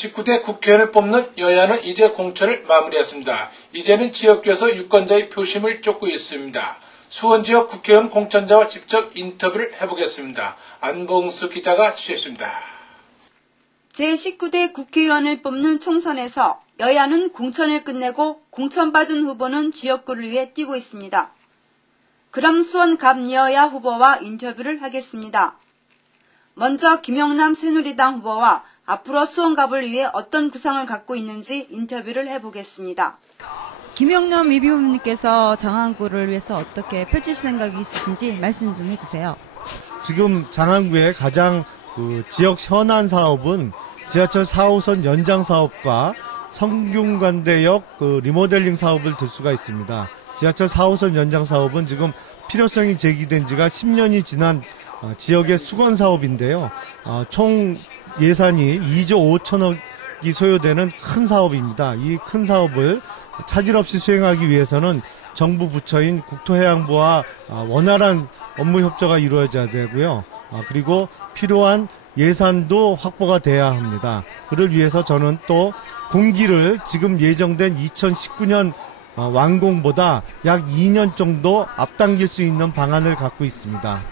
19대 국회의원을 뽑는 여야는 이제 공천을 마무리했습니다. 이제는 지역구에서 유권자의 표심을 쫓고 있습니다. 수원 지역 국회의원 공천자와 직접 인터뷰를 해보겠습니다. 안봉수 기자가 취재했습니다. 제19대 국회의원을 뽑는 총선에서 여야는 공천을 끝내고 공천받은 후보는 지역구를 위해 뛰고 있습니다. 그럼 수원 갑여야 후보와 인터뷰를 하겠습니다. 먼저 김영남 새누리당 후보와 앞으로 수원갑을 위해 어떤 구상을 갖고 있는지 인터뷰를 해보겠습니다. 김영남 예비후보님께서 장안구를 위해서 어떻게 펼칠 생각이 있으신지 말씀 좀 해주세요. 지금 장안구의 가장 지역 현안 사업은 지하철 4호선 연장 사업과 성균관대역 리모델링 사업을 들 수가 있습니다. 지하철 4호선 연장 사업은 지금 필요성이 제기된 지가 10년이 지난 지역의 수건 사업인데요. 총 예산이 2조 5천억이 소요되는 큰 사업입니다. 이 큰 사업을 차질 없이 수행하기 위해서는 정부 부처인 국토해양부와 원활한 업무 협조가 이루어져야 되고요. 그리고 필요한 예산도 확보가 돼야 합니다. 그를 위해서 저는 또 공기를 지금 예정된 2019년 완공보다 약 2년 정도 앞당길 수 있는 방안을 갖고 있습니다.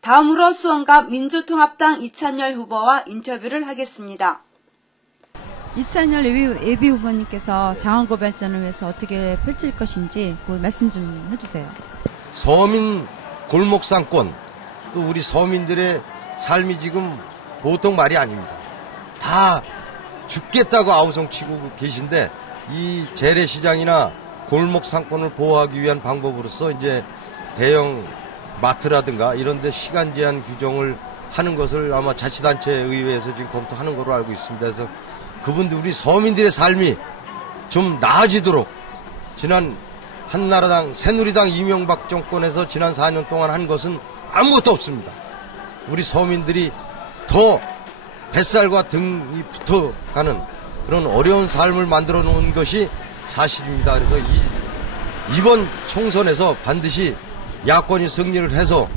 다음으로 수원갑 민주통합당 이찬열 후보와 인터뷰를 하겠습니다. 이찬열 예비 후보님께서 장안구 발전을 위해서 어떻게 펼칠 것인지 말씀 좀 해주세요. 서민 골목상권, 또 우리 서민들의 삶이 지금 보통 말이 아닙니다. 다 죽겠다고 아우성치고 계신데 이 재래시장이나 골목상권을 보호하기 위한 방법으로서 이제 대형 마트라든가 이런 데 시간 제한 규정을 하는 것을 아마 자치단체 의회에서 지금 검토하는 걸로 알고 있습니다. 그래서 그분들 우리 서민들의 삶이 좀 나아지도록 지난 한나라당 새누리당 이명박 정권에서 지난 4년 동안 한 것은 아무것도 없습니다. 우리 서민들이 더 뱃살과 등이 붙어가는 그런 어려운 삶을 만들어 놓은 것이 사실입니다. 그래서 이번 총선에서 반드시 야권이 승리를 해서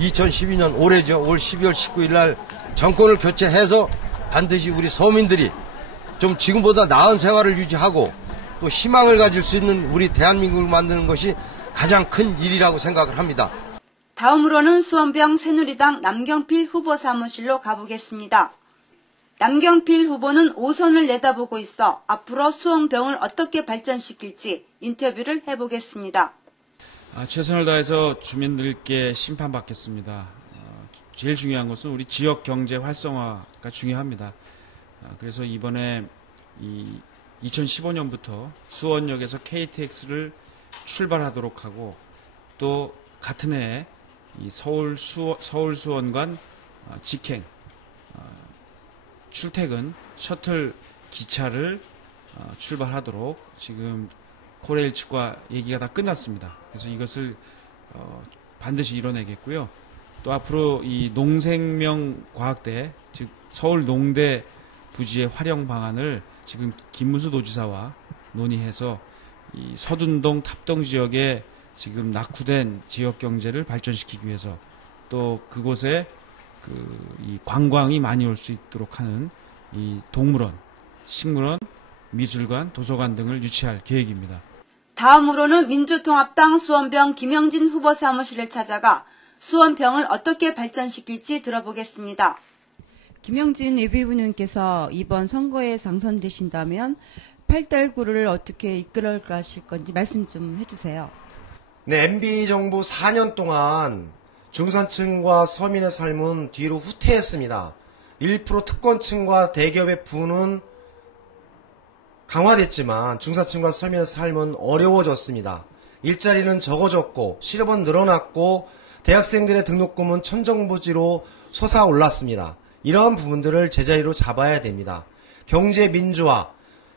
2012년 올해죠. 올 12월 19일 날 정권을 교체해서 반드시 우리 서민들이 좀 지금보다 나은 생활을 유지하고 또 희망을 가질 수 있는 우리 대한민국을 만드는 것이 가장 큰 일이라고 생각을 합니다. 다음으로는 수원병 새누리당 남경필 후보 사무실로 가보겠습니다. 남경필 후보는 5선을 내다보고 있어 앞으로 수원병을 어떻게 발전시킬지 인터뷰를 해보겠습니다. 최선을 다해서 주민들께 심판받겠습니다. 제일 중요한 것은 우리 지역 경제 활성화가 중요합니다. 그래서 이번에 2015년부터 수원역에서 KTX를 출발하도록 하고 또 같은 해에 서울 수원 간 직행 출퇴근 셔틀 기차를 출발하도록 지금 코레일 측과 얘기가 다 끝났습니다. 그래서 이것을 반드시 이뤄내겠고요. 또 앞으로 이 농생명과학대, 즉 서울 농대 부지의 활용 방안을 지금 김문수 도지사와 논의해서 이 서둔동 탑동 지역에 지금 낙후된 지역 경제를 발전시키기 위해서 또 그곳에 이 관광이 많이 올 수 있도록 하는 이 동물원, 식물원, 미술관, 도서관 등을 유치할 계획입니다. 다음으로는 민주통합당 수원병 김영진 후보 사무실을 찾아가 수원병을 어떻게 발전시킬지 들어보겠습니다. 김영진 예비후보님께서 이번 선거에 당선되신다면 8.9를 어떻게 이끌어 가실 건지 말씀 좀 해주세요. 네, MB 정부 4년 동안 중산층과 서민의 삶은 뒤로 후퇴했습니다. 1% 특권층과 대기업의 부는 강화됐지만 중산층과 서민의 삶은 어려워졌습니다. 일자리는 적어졌고 실업은 늘어났고 대학생들의 등록금은 천정부지로 솟아올랐습니다. 이러한 부분들을 제자리로 잡아야 됩니다. 경제 민주화,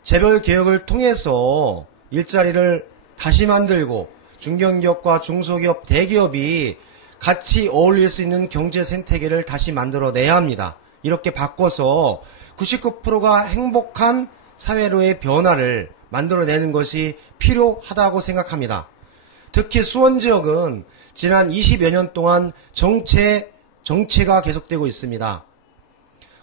재벌 개혁을 통해서 일자리를 다시 만들고 중견기업과 중소기업, 대기업이 같이 어울릴 수 있는 경제 생태계를 다시 만들어내야 합니다. 이렇게 바꿔서 99%가 행복한 사회로의 변화를 만들어내는 것이 필요하다고 생각합니다. 특히 수원 지역은 지난 20여 년 동안 정체가 계속되고 있습니다.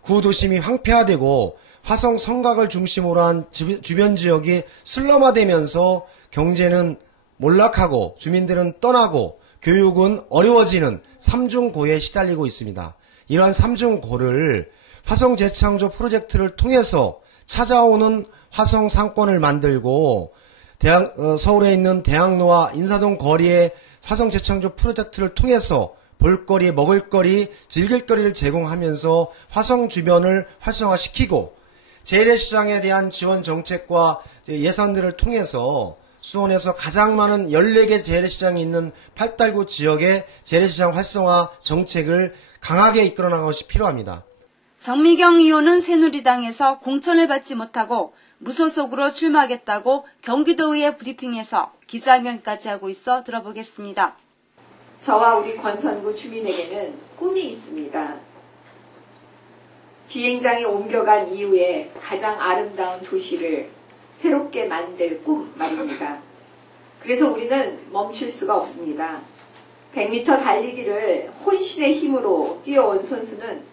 구도심이 황폐화되고 화성 성곽을 중심으로 한 주변 지역이 슬럼화되면서 경제는 몰락하고 주민들은 떠나고 교육은 어려워지는 삼중고에 시달리고 있습니다. 이러한 삼중고를 화성 재창조 프로젝트를 통해서 찾아오는 화성 상권을 만들고 서울에 있는 대학로와 인사동 거리에 화성 재창조 프로젝트를 통해서 볼거리, 먹을거리, 즐길거리를 제공하면서 화성 주변을 활성화시키고 재래시장에 대한 지원 정책과 예산들을 통해서 수원에서 가장 많은 14개 재래시장이 있는 팔달구 지역의 재래시장 활성화 정책을 강하게 이끌어 나가는 것이 필요합니다. 정미경 의원은 새누리당에서 공천을 받지 못하고 무소속으로 출마하겠다고 경기도의회 브리핑에서 기자회견까지 하고 있어 들어보겠습니다. 저와 우리 권선구 주민에게는 꿈이 있습니다. 비행장이 옮겨간 이후에 가장 아름다운 도시를 새롭게 만들 꿈 말입니다. 그래서 우리는 멈출 수가 없습니다. 100m 달리기를 혼신의 힘으로 뛰어온 선수는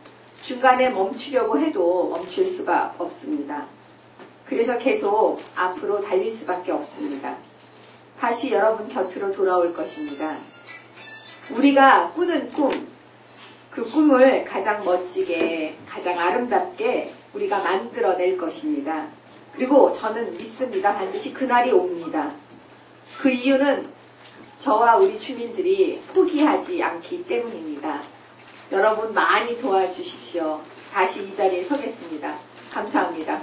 중간에 멈추려고 해도 멈출 수가 없습니다. 그래서 계속 앞으로 달릴 수밖에 없습니다. 다시 여러분 곁으로 돌아올 것입니다. 우리가 꾸는 꿈, 그 꿈을 가장 멋지게, 가장 아름답게 우리가 만들어낼 것입니다. 그리고 저는 믿습니다. 반드시 그날이 옵니다. 그 이유는 저와 우리 주민들이 포기하지 않기 때문입니다. 여러분 많이 도와주십시오. 다시 이 자리에 서겠습니다. 감사합니다.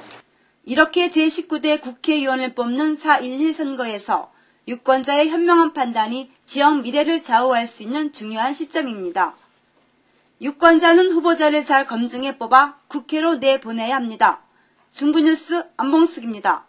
이렇게 제19대 국회의원을 뽑는 4.11 선거에서 유권자의 현명한 판단이 지역 미래를 좌우할 수 있는 중요한 시점입니다. 유권자는 후보자를 잘 검증해 뽑아 국회로 내보내야 합니다. 중부뉴스 안봉숙입니다.